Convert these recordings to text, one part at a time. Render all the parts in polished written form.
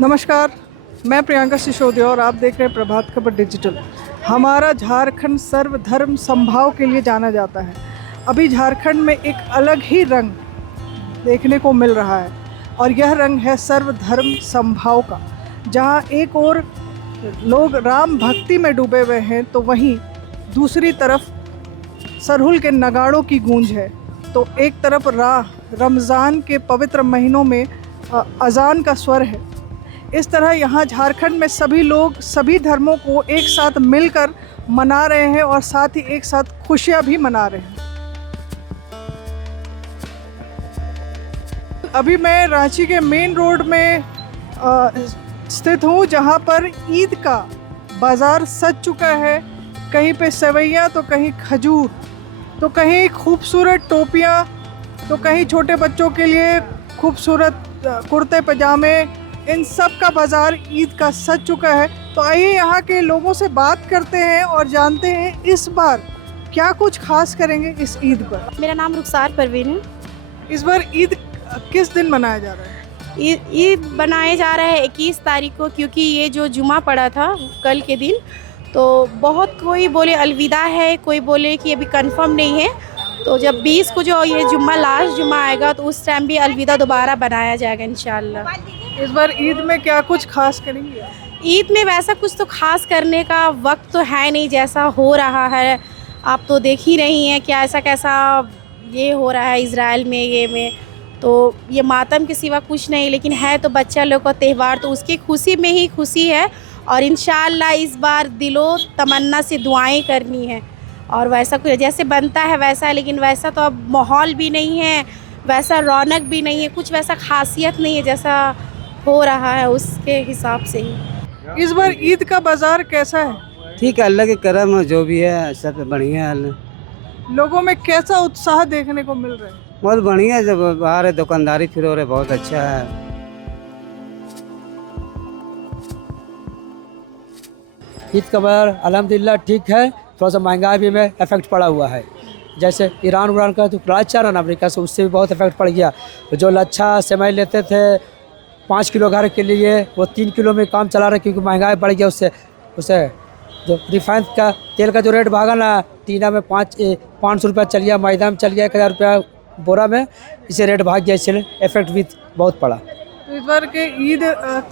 नमस्कार, मैं प्रियंका सिसोदिया और आप देख रहे हैं प्रभात खबर डिजिटल। हमारा झारखंड सर्वधर्म समभाव के लिए जाना जाता है। अभी झारखंड में एक अलग ही रंग देखने को मिल रहा है और यह रंग है सर्वधर्म समभाव का। जहां एक ओर लोग राम भक्ति में डूबे हुए हैं तो वहीं दूसरी तरफ सरहुल के नगाड़ों की गूंज है। तो एक तरफ रमज़ान के पवित्र महीनों में अजान का स्वर है। इस तरह यहाँ झारखंड में सभी लोग सभी धर्मों को एक साथ मिलकर मना रहे हैं और साथ ही एक साथ खुशियाँ भी मना रहे हैं। अभी मैं रांची के मेन रोड में स्थित हूँ, जहाँ पर ईद का बाज़ार सज चुका है। कहीं पे सेवैयाँ तो कहीं खजूर, तो कहीं खूबसूरत टोपियाँ, तो कहीं छोटे बच्चों के लिए खूबसूरत कुर्ते पजामे, इन सब का बाज़ार ईद का सज चुका है। तो आइए यहाँ के लोगों से बात करते हैं और जानते हैं इस बार क्या कुछ खास करेंगे इस ईद पर। मेरा नाम रुखसार परवीन है। इस बार ईद किस दिन मनाया जा रहा है? ईद बनाया जा रहा है 21 तारीख को, क्योंकि ये जो जुमा पड़ा था कल के दिन, तो बहुत कोई बोले अलविदा है, कोई बोले कि अभी कंफर्म नहीं है। तो जब 20 को जो ये जुम्मा लास्ट जुम्मा आएगा तो उस टाइम भी अलविदा दोबारा बनाया जाएगा इंशाल्लाह। इस बार ईद में क्या कुछ खास करेंगे? ईद में वैसा कुछ तो खास करने का वक्त तो है नहीं, जैसा हो रहा है आप तो देख ही रही हैं क्या ऐसा कैसा ये हो रहा है इज़राइल में, ये में तो ये मातम के सिवा कुछ नहीं। लेकिन है तो बच्चा लोग का त्यौहार, तो उसकी खुशी में ही खुशी है। और इंशाल्लाह इस बार दिलो तमन्ना से दुआएं करनी है और वैसा कुछ जैसे बनता है वैसा, लेकिन वैसा तो अब माहौल भी नहीं है, वैसा रौनक भी नहीं है, कुछ वैसा खासियत नहीं है जैसा हो रहा है उसके हिसाब से ही। इस बार ईद का बाज़ार कैसा है? ठीक है, अल्लाह के करम है, जो भी है सब बढ़िया है। लोगों में कैसा उत्साह देखने को मिल रहा है? बहुत बढ़िया है, जब बाहर है दुकानदारी फिर हो रहे, बहुत अच्छा है। ईद का बाजार अल्हम्दुलिल्लाह ठीक है। थोड़ा सा महंगाई भी में इफेक्ट पड़ा हुआ है। जैसे ईरान का तो प्राइस चल रहा ना अमेरिका से, उससे भी बहुत इफेक्ट पड़ गया। जो लच्छा सेवई लेते थे 5 किलो घर के लिए, वो 3 किलो में काम चला रहे क्योंकि महंगाई बढ़ गया। उससे जो रिफाइंड का तेल का जो रेट भागा ना, टीना में 500 रुपया चल गया, मैदा में चल गया 1000 रुपया बोरा में, इसे रेट भाग गया, इसलिए इफेक्ट भी बहुत पड़ा। तो इस बार के ईद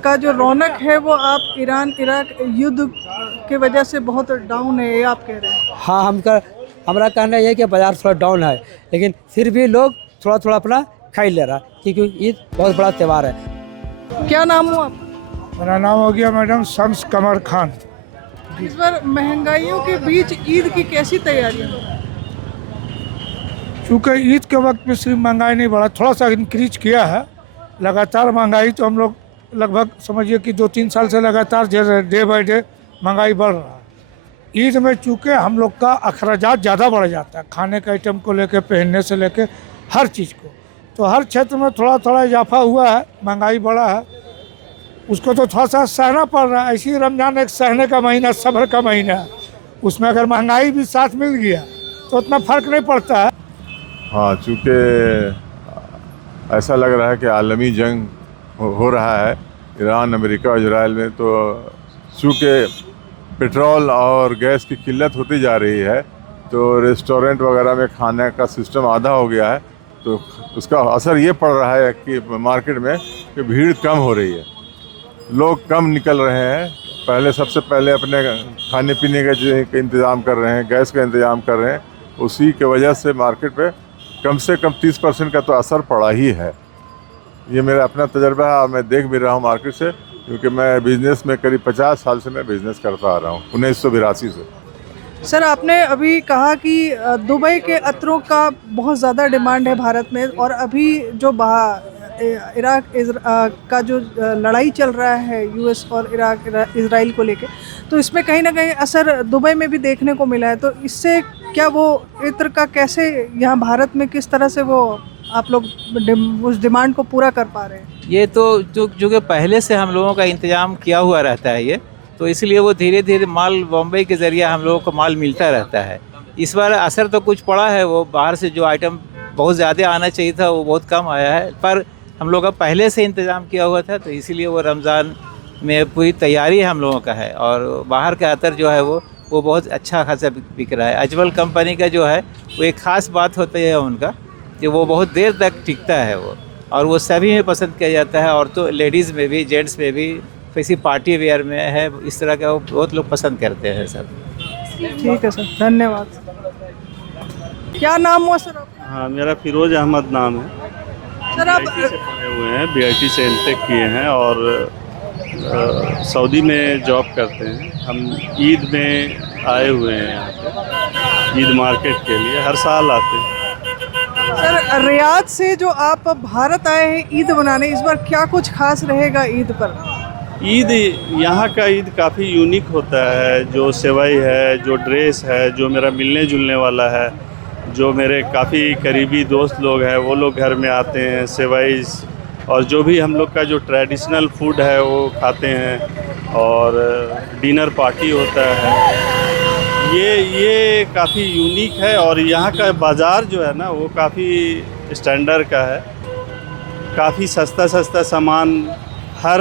का जो रौनक है वो आप ईरान इराक युद्ध के वजह से बहुत डाउन है, ये आप कह रहे हैं? हाँ, हमारा कहना यह है कि बाज़ार थोड़ा डाउन है, लेकिन फिर भी लोग थोड़ा थोड़ा अपना खाई ले रहा, क्योंकि ईद बहुत बड़ा त्यौहार है। क्या नाम हो आप? मेरा नाम हो गया मैडम शम्स कमर खान। इस बार महंगाइयों के बीच ईद की कैसी तैयारियां? चूँकि ईद के वक्त में सिर्फ महंगाई नहीं बढ़ा, थोड़ा सा इंक्रीज किया है। लगातार महंगाई तो हम लोग लगभग समझिए कि 2-3 साल से लगातार डे बाई डे महंगाई बढ़ रहा है। ईद में चूँकि हम लोग का अखराजात ज़्यादा बढ़ जाता है, खाने के आइटम को लेकर, पहनने से लेकर हर चीज़ को, तो हर क्षेत्र में थोड़ा थोड़ा इजाफा हुआ है, महंगाई बढ़ा है, उसको तो थोड़ा सा सहना पड़ रहा है। इसी रमज़ान एक सहने का महीना, सब्र का महीना है, उसमें अगर महंगाई भी साथ मिल गया तो उतना फ़र्क नहीं पड़ता है। हाँ, चूँकि ऐसा लग रहा है कि आलमी जंग हो रहा है ईरान, अमेरिका और इजराइल में, तो चूँकि पेट्रोल और गैस की किल्लत होती जा रही है, तो रेस्टोरेंट वगैरह में खाने का सिस्टम आधा हो गया है, तो उसका असर ये पड़ रहा है कि मार्केट में कि भीड़ कम हो रही है, लोग कम निकल रहे हैं। पहले सबसे पहले अपने खाने पीने का इंतज़ाम कर रहे हैं, गैस का इंतज़ाम कर रहे हैं, उसी के वजह से मार्केट पे कम से कम 30% का तो असर पड़ा ही है। ये मेरा अपना तजर्बा है और मैं देख भी रहा हूँ मार्केट से, क्योंकि मैं बिज़नेस में करीब 50 साल से मैं बिज़नेस करता आ रहा हूँ, 1982 से। सर, आपने अभी कहा कि दुबई के अतरों का बहुत ज़्यादा डिमांड है भारत में, और अभी जो इराक का जो लड़ाई चल रहा है यूएस और इजराइल को लेके, तो इसमें कहीं ना कहीं असर दुबई में भी देखने को मिला है। तो इससे क्या वो इत्र का कैसे यहाँ भारत में किस तरह से वो आप लोग उस डिमांड को पूरा कर पा रहे हैं? ये तो जो कि पहले से हम लोगों का इंतज़ाम किया हुआ रहता है ये, तो इसलिए वो धीरे धीरे माल बॉम्बे के ज़रिए हम लोगों को माल मिलता रहता है। इस बार असर तो कुछ पड़ा है, वो बाहर से जो आइटम बहुत ज़्यादा आना चाहिए था वो बहुत कम आया है, पर हम लोग का पहले से इंतज़ाम किया हुआ था, तो इसीलिए वो रमज़ान में पूरी तैयारी हम लोगों का है। और बाहर का अतर जो है वो बहुत अच्छा खासा बिक रहा है। अजमल कंपनी का जो है वो एक ख़ास बात होती है उनका कि वो बहुत देर तक टिकता है वो, और वो सभी में पसंद किया जाता है, और तो लेडीज़ में भी, जेंट्स में भी, किसी पार्टी वेयर में है, इस तरह का वो बहुत लोग पसंद करते हैं सब। ठीक है सर, धन्यवाद। क्या नाम हुआ सर आपका? हाँ, मेरा फिरोज अहमद नाम है। सर आप BIT से पढ़े हुए हैं, BIT से एमटेक किए हैं और सऊदी में जॉब करते हैं। हम ईद में आए हुए हैं यहाँ पे, ईद मार्केट के लिए हर साल आते हैं। सर रियाद से जो आप भारत आए हैं ईद मनाने, इस बार क्या कुछ खास रहेगा ईद पर? ईद, यहाँ का ईद काफ़ी यूनिक होता है। जो सेवई है, जो ड्रेस है, जो मेरा मिलने जुलने वाला है, जो मेरे काफ़ी करीबी दोस्त लोग हैं वो लोग घर में आते हैं, सेवई और जो भी हम लोग का जो ट्रेडिशनल फूड है वो खाते हैं, और डिनर पार्टी होता है। ये काफ़ी यूनिक है। और यहाँ का बाज़ार जो है ना वो काफ़ी स्टैंडर्ड का है। काफ़ी सस्ता सामान हर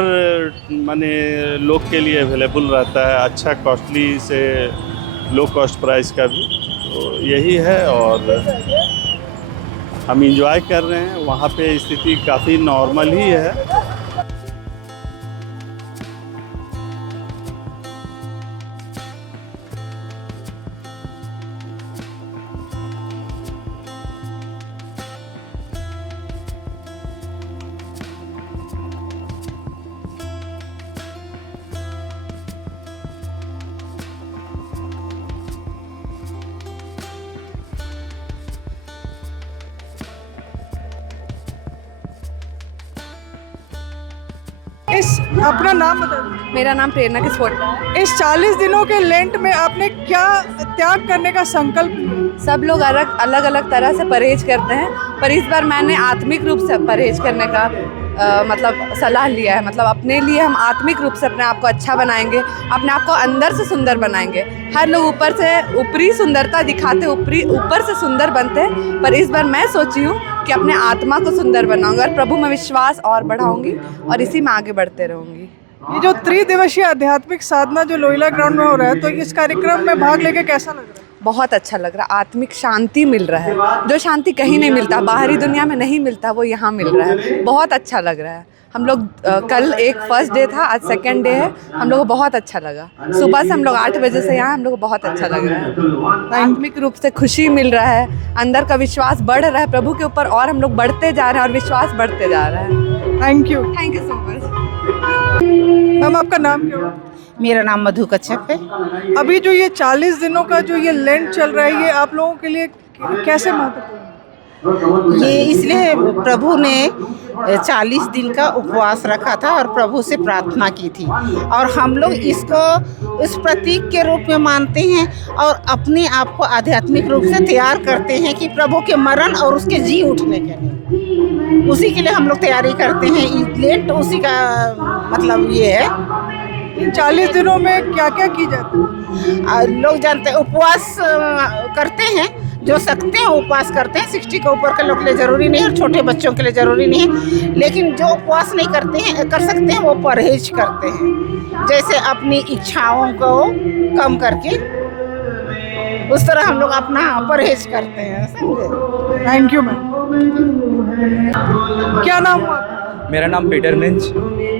माने लोग के लिए अवेलेबल रहता है, अच्छा कॉस्टली से लो कॉस्ट प्राइस का भी। तो यही है और हम इंजॉय कर रहे हैं। वहाँ पे स्थिति काफ़ी नॉर्मल ही है। इस अपना नाम बताइए। मेरा नाम प्रेरणा किस्फोट है। इस 40 दिनों के लेंट में आपने क्या त्याग करने का संकल्प लिया? सब लोग अलग अलग तरह से परहेज करते हैं, पर इस बार मैंने आत्मिक रूप से परहेज करने का मतलब सलाह लिया है। मतलब अपने लिए हम आत्मिक रूप से अपने आप को अच्छा बनाएंगे, अपने आप को अंदर से सुंदर बनाएंगे। हर लोग ऊपर से ऊपरी सुंदरता दिखाते, ऊपर से सुंदर बनते हैं, पर इस बार मैं सोची हूँ कि अपने आत्मा को सुंदर बनाऊंगी और प्रभु में विश्वास और बढ़ाऊंगी और इसी में आगे बढ़ते रहूंगी। ये जो 3 दिवसीय आध्यात्मिक साधना जो लोहिला ग्राउंड में हो रहा है, तो इस कार्यक्रम में भाग लेके कैसा लग रहा है? बहुत अच्छा लग रहा है। आत्मिक शांति मिल रहा है, जो शांति कहीं नहीं मिलता, बाहरी दुनिया में नहीं मिलता, वो यहाँ मिल रहा है। बहुत अच्छा लग रहा है। हम लोग कल एक फर्स्ट डे था, आज सेकंड डे है। हम लोग को बहुत अच्छा लगा। सुबह से हम लोग 8 बजे से यहाँ, हम लोग को बहुत अच्छा लग रहा है। आत्मिक रूप से खुशी मिल रहा है, अंदर का विश्वास बढ़ रहा है प्रभु के ऊपर, और हम लोग बढ़ते जा रहे हैं और विश्वास बढ़ते जा रहा है। Thank you so much. Ma'am, आपका नाम क्या है? मेरा नाम मधु कच्छप है। अभी जो ये 40 दिनों का जो ये लेंट चल रहा है, ये आप लोगों के लिए कैसे महत्वपूर्ण है? ये इसलिए प्रभु ने 40 दिन का उपवास रखा था और प्रभु से प्रार्थना की थी, और हम लोग इसको उस प्रतीक के रूप में मानते हैं और अपने आप को आध्यात्मिक रूप से तैयार करते हैं कि प्रभु के मरण और उसके जी उठने के लिए, उसी के लिए हम लोग तैयारी करते हैं। लेंट उसी का मतलब ये है। 40 दिनों में क्या क्या की जाती है? लोग जानते हैं, उपवास करते हैं, जो सकते हैं उपवास करते हैं। 60 के ऊपर के लोग के लिए ज़रूरी नहीं है और छोटे बच्चों के लिए ज़रूरी नहीं है, लेकिन जो उपवास नहीं करते हैं, कर सकते हैं, वो परहेज करते हैं, जैसे अपनी इच्छाओं को कम करके उस तरह हम लोग अपना परहेज करते हैं। समझे? Thank you ma'am. क्या नाम हुआ? मेरा नाम पीटर मिंच।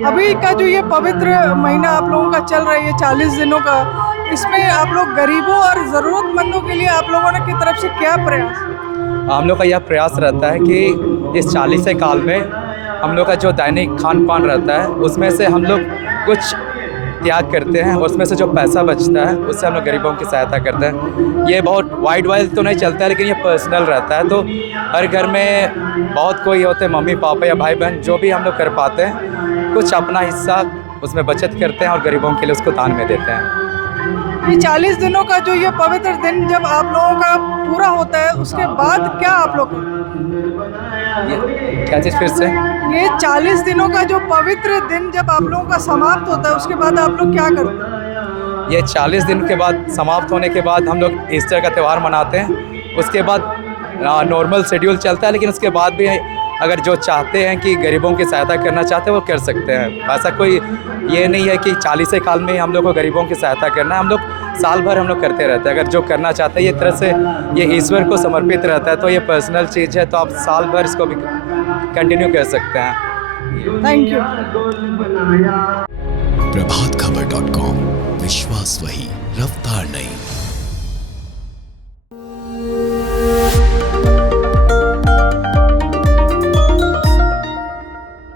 अभी का जो ये पवित्र महीना आप लोगों का चल रहा है, ये 40 दिनों का, इसमें आप लोग गरीबों और ज़रूरतमंदों के लिए आप लोगों ने की तरफ से क्या प्रयास? हम लोग का यह प्रयास रहता है कि इस 40 काल में हम लोग का जो दैनिक खान पान रहता है उसमें से हम लोग कुछ त्याग करते हैं, उसमें से जो पैसा बचता है उससे हम लोग गरीबों की सहायता करते हैं। ये बहुत वाइड वाइड तो नहीं चलता है, लेकिन ये पर्सनल रहता है। तो हर घर में बहुत कोई होते हैं, मम्मी पापा या भाई बहन, जो भी हम लोग कर पाते हैं कुछ अपना हिस्सा उसमें बचत करते हैं और गरीबों के लिए उसको दान में देते हैं। ये 40 दिनों का जो ये पवित्र दिन जब आप लोगों का पूरा होता है, उसके बाद क्या आप लोग? क्या चीज़ फिर से? ये 40 दिनों का जो पवित्र दिन जब आप लोगों का समाप्त होता है, उसके बाद आप लोग क्या करते हैं? ये 40 दिन के बाद समाप्त होने के बाद हम लोग ईस्टर का त्यौहार मनाते हैं। उसके बाद नॉर्मल शेड्यूल चलता है, लेकिन उसके बाद भी अगर जो चाहते हैं कि गरीबों की सहायता करना चाहते हैं वो कर सकते हैं। ऐसा कोई ये नहीं है कि 40 काल में ही हम लोग को गरीबों की सहायता करना है, हम लोग साल भर हम लोग करते रहते हैं। अगर जो करना चाहते हैं ये तरह से ये ईश्वर को समर्पित रहता है, तो ये पर्सनल चीज़ है, तो आप साल भर इसको भी कंटिन्यू कर सकते हैं। Thank you. प्रभातखबर.com, विश्वास वही, रफ्तार नहीं।